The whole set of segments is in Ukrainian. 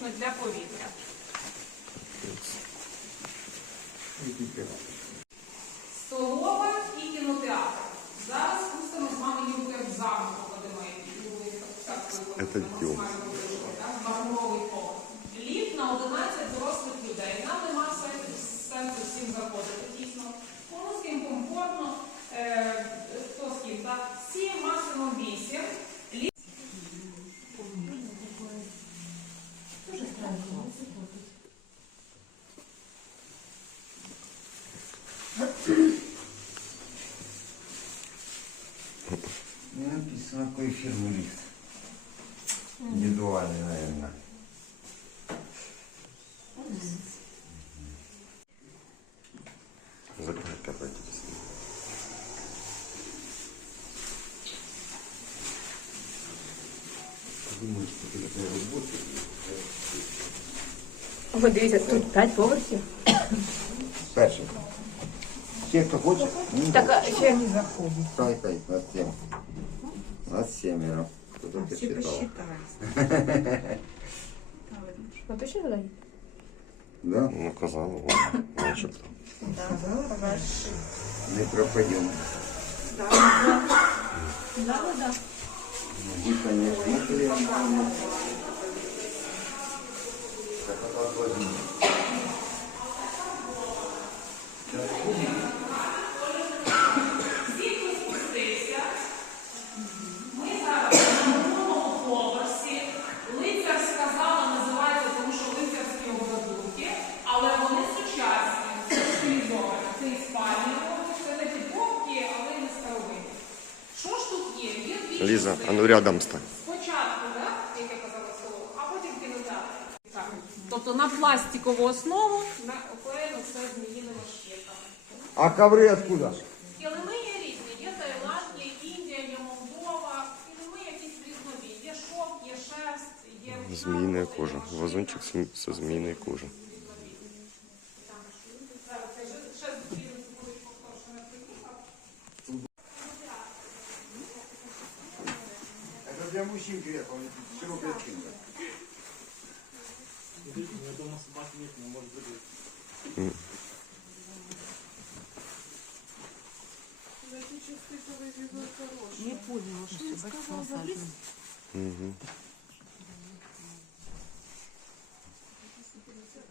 виключно для повітря. Столова і кінотеатр. Зараз пустимо з вами ніби як замок академії. Это дім. Мармуровий. Ліфт на 11 дорослих людей. Нам нема сенсу, всім заходити. Дійсно, кому з ким комфортно, е, хто з ким? 7, максимум 8. Не написано, какой фирмы лист. Индивидуальный, наверное. Закрыть опять Думаю, что это такая работа. Ви дивіться, тут п'ять поверхів. Перше. Всі, хто хоче, Так, а ще Хай, хай, над тим. Нас семеро. Кто а, все посчитали. Вообще задай? Да? Ну, казалось, начебто. Да, Не пропадем. Да, да. Да, да. Ну, конечно, Ліза, частини. а ну рядом стань. Спочатку, так, як я казала село, а потім кінотеатр. Так. Тобто на пластикову основу на оклеєно все зміїними шкірками. А ковры откуда? Килими є різні, є Таїланд, є Індія, є Молдова. Килими якісь різнові. Є шовк, є шерсть, є ручна Змеиная робота, кожа. є Вазончик с- со змеиной кожи. Запусти греха, он сироп ячинка. Смотрите, у меня дома собаки нет, но может быть. Не понял, что ну, ты сказал, залез. Угу.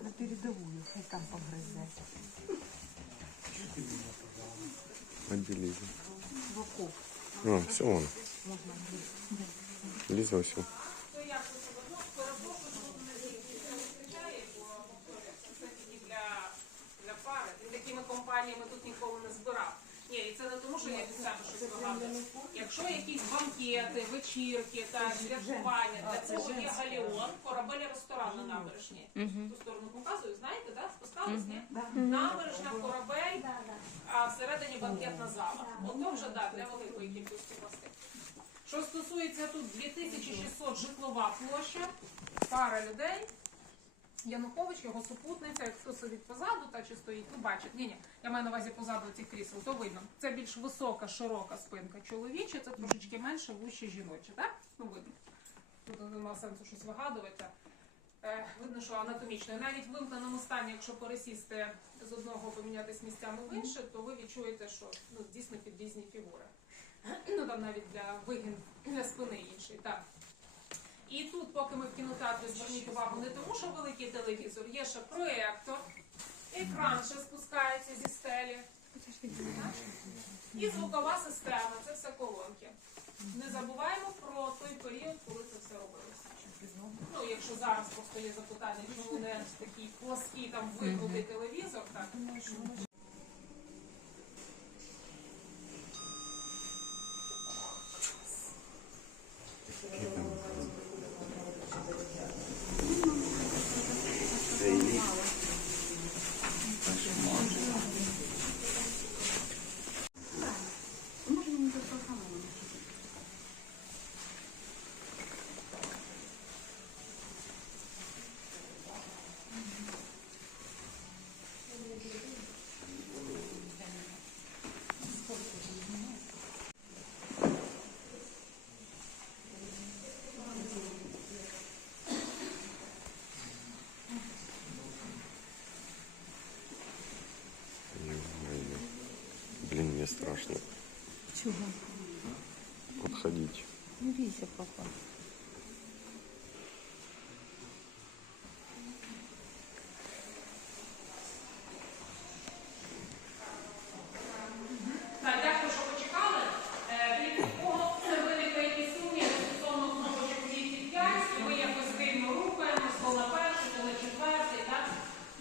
На передовую, и там погрызать. Отделили. Боков. А, все он. Такими компаніями тут ніколи не збирав. Ні, і це не тому, що я від себе щось вигадую. Якщо якісь банкети, вечірки та святкування, для цього є галіон, корабель ресторан на набережні. Ту сторону показую, знаєте, да? спускались, ні? Набережна, корабель, а всередині банкетна зала. Ото вже да, для великої кількості гостей. Що стосується тут 2600 житлова площа, пара людей. Янукович, його супутниця, як хто сидить позаду, та чи стоїть, ну бачить. Ні, ні, я маю на увазі позаду цих крісел, то видно. Це більш висока, широка спинка чоловіча, це трошечки менше, вище жіноче, так? Ну видно. Тут нема сенсу щось вигадувати. Е, видно, що анатомічно. Навіть в вимкненому стані, якщо пересісти з одного помінятись місцями в інше, то ви відчуєте, що ну, дійсно під різні фігури. Ну там навіть для вигін для спини інший. Так. І тут, поки ми в кінотеатрі зверніть увагу не тому, що великий телевізор, є ще проєктор, екран ще спускається зі стелі. І звукова система, це все колонки. Не забуваємо про той період, коли це все робилося. Ну, якщо зараз просто є запитання, чому не такий плоский там вигнутий телевізор, так страшно Чого? подходить. Не бійся, папа. Так, дякую, що почекали. Е, Від кого виникли якісь сумніви стосовно кнопочок 205, і ми якось дивно рухаємось, то на перший, то на четвертий, так?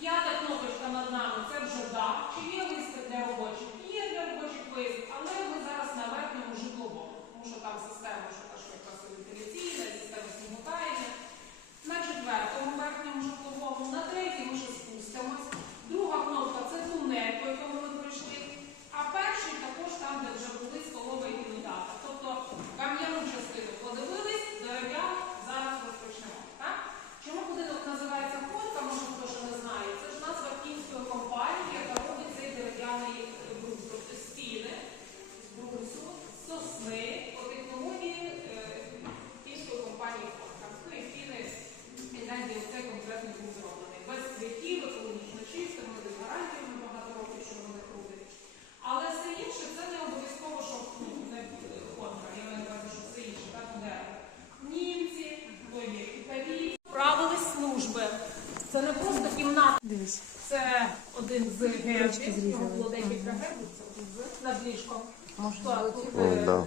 П'ята кнопочка над нами це вже да. Чи є листи для робочих? Є для робочих виїзд, але ми зараз на верхньому житловому, тому що там система, що та що якраз вентиляційна, система сніготайна. На четвертому верхньому житловому, на третій ми ще спустимось. Друга кнопка це тунель, по якому ми пройшли. А перший також там, де вже були столова і кінотеатр. Тобто кам'яну частину подивились, дерев'яну зараз розпочнемо. Так? Чому будинок називається Ходка, може хто ще не знає. Це ж назва кінської компанії, яка робить цей дерев'яний е, брус. Тобто стіни з брусу, з сосни, по технології е, кінської компанії Ходка. Ну і стіни Фінляндії оцей конкретний був зроблений. Без цвітів, екологічно чисто, ми з гарантіями багато років, що вони крутить. Але все інше це не обов'язково, що ну, не ходка. Я маю на увазі, що все інше, так буде. Німці, то є італійці. Правили служби. Це не просто кімната. Дивись. Це один з гербів. Його було декілька гербів, це один з над ліжком. Можна. Е, да.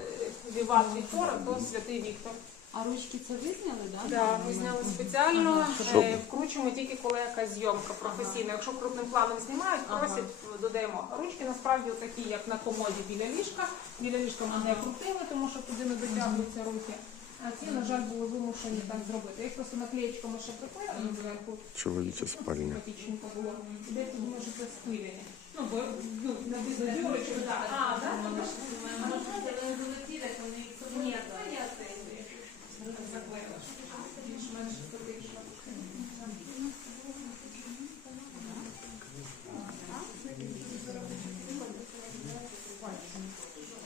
Віват Віктора, то святий Віктор. А ручки це ви зняли, так? Да, ми зняли спеціально, Щоб- е, вкручуємо тільки коли якась зйомка професійна. Якщо крупним планом знімають, просять, додаємо. Ручки насправді такі, як на комоді біля ліжка. Біля ліжка ми не крутили, тому що туди не дотягуються руки. А ці, на жаль, були вимушені так зробити. Їх просто наклеєчками ще приклеїли зверху. Чоловіча спальня. Симпатичненько було. І десь думаю, що це спилені. Ну, бо ну, на так. А, так? Ні, це я цей заклеїла. Більш-менш естетично.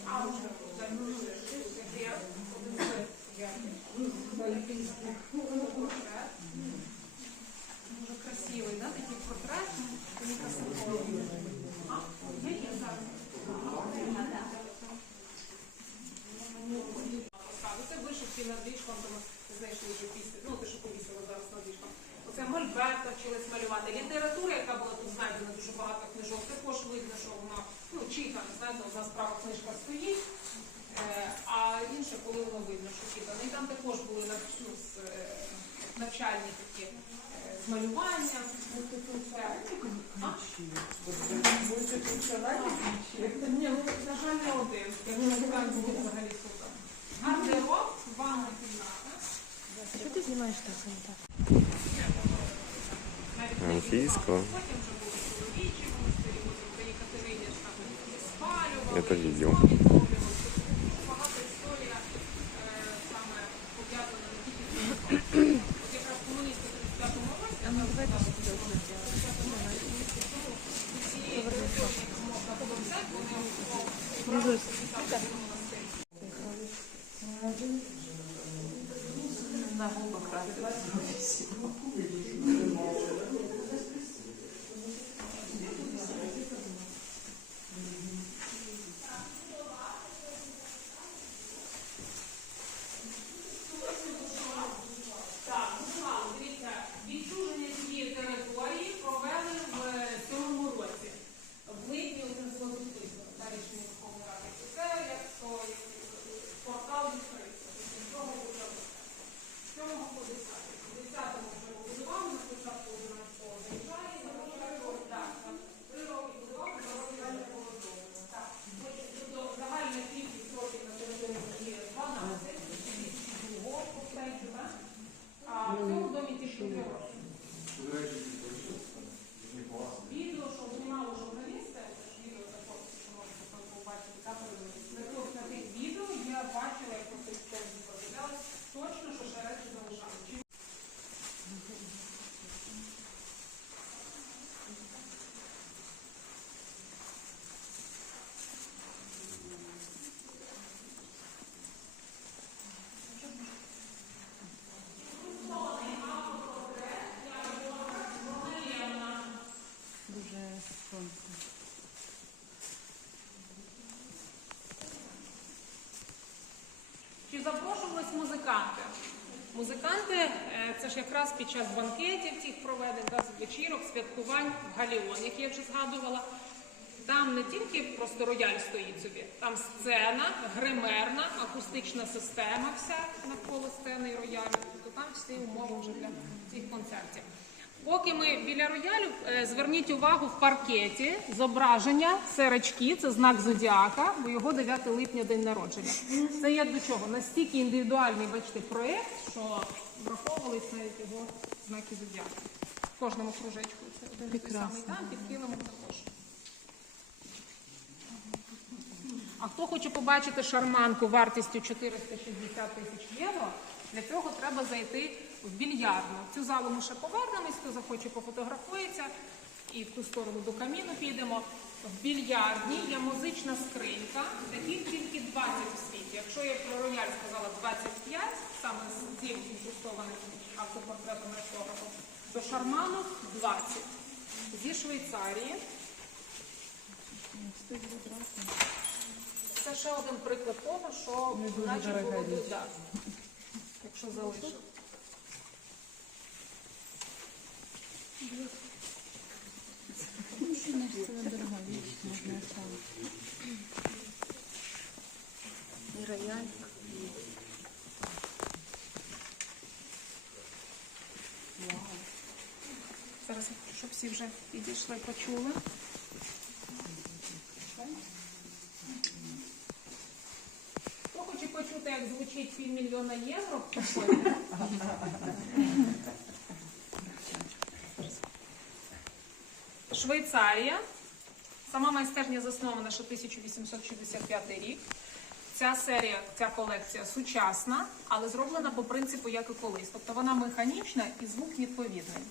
А, вже, так, ну, це я один з я. Портрет. Дуже красивий? Такий портрет. Мені красиво. А, є, є, зараз. Це вишивки над ліжком, тому знайшли вже після, ну. Оце мольберт навчились малювати. Література, яка була тут знайдена, дуже багато книжок, також видно, що вона ну, читана. Знаєте, одна справа книжка стоїть, е, а інша, коли воно видно, що читано. І там також були ну, е, навчальні такі е, малювання. Ні, ну, на жаль, не один. Взагалі супер. Гардероб, ванна кімната. Що ти знімаєш так? Аніта? Навіть Анфійська. Потім вже були чоловічі монастирі, потім при Екатерині ж там спалювали. Это видео. Багато історія е, саме пов'язана не тільки з військом. От якраз комуністи в 35-му році, А ну давайте сюди. всі території, які можна було взяти, вони окупували. Дивись. На губах красить. Музиканти, е, це ж якраз під час банкетів тих проведень, да, вечірок, святкувань в Галіон, як я вже згадувала. Там не тільки просто рояль стоїть собі, там сцена, гримерна, акустична система вся навколо сцени і роялю. Тобто там всі умови вже для цих концертів. Поки ми біля роялю, е, зверніть увагу в паркеті зображення серечки, це знак зодіака, бо його 9 липня день народження. Це як до чого? Настільки індивідуальний, бачите, проєкт, що враховувались навіть його знаки зодіака. В кожному кружечку це один той самий там, під килимом також. А хто хоче побачити шарманку вартістю 460 тисяч євро, для цього треба зайти в більярдну. В Цю залу ми ще повернемось, хто захоче пофотографується і в ту сторону до каміну підемо. В більярдні є музична скринька, таких тільки 20 у світі. Якщо я про рояль сказала 25, саме з цим інкрустованим автопортретом рестографом, то шарманок 20. Зі Швейцарії. Це ще один приклад того, що наче було да, якщо залишив. И рояль. Зараз я хочу, щоб всі вже підійшли, почули. Хто хоче почути, як звучить півмільйона євро? Швейцарія. Сама майстерня заснована ще 1865 рік. Ця серія, ця колекція сучасна, але зроблена по принципу, як і колись. Тобто вона механічна і звук відповідний.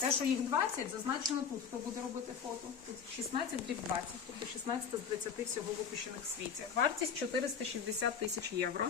Те, що їх 20, зазначено тут. Хто буде робити фото? Тут 16 дріб 20, тобто 16 з 20 всього випущених в світі. Вартість 460 тисяч євро.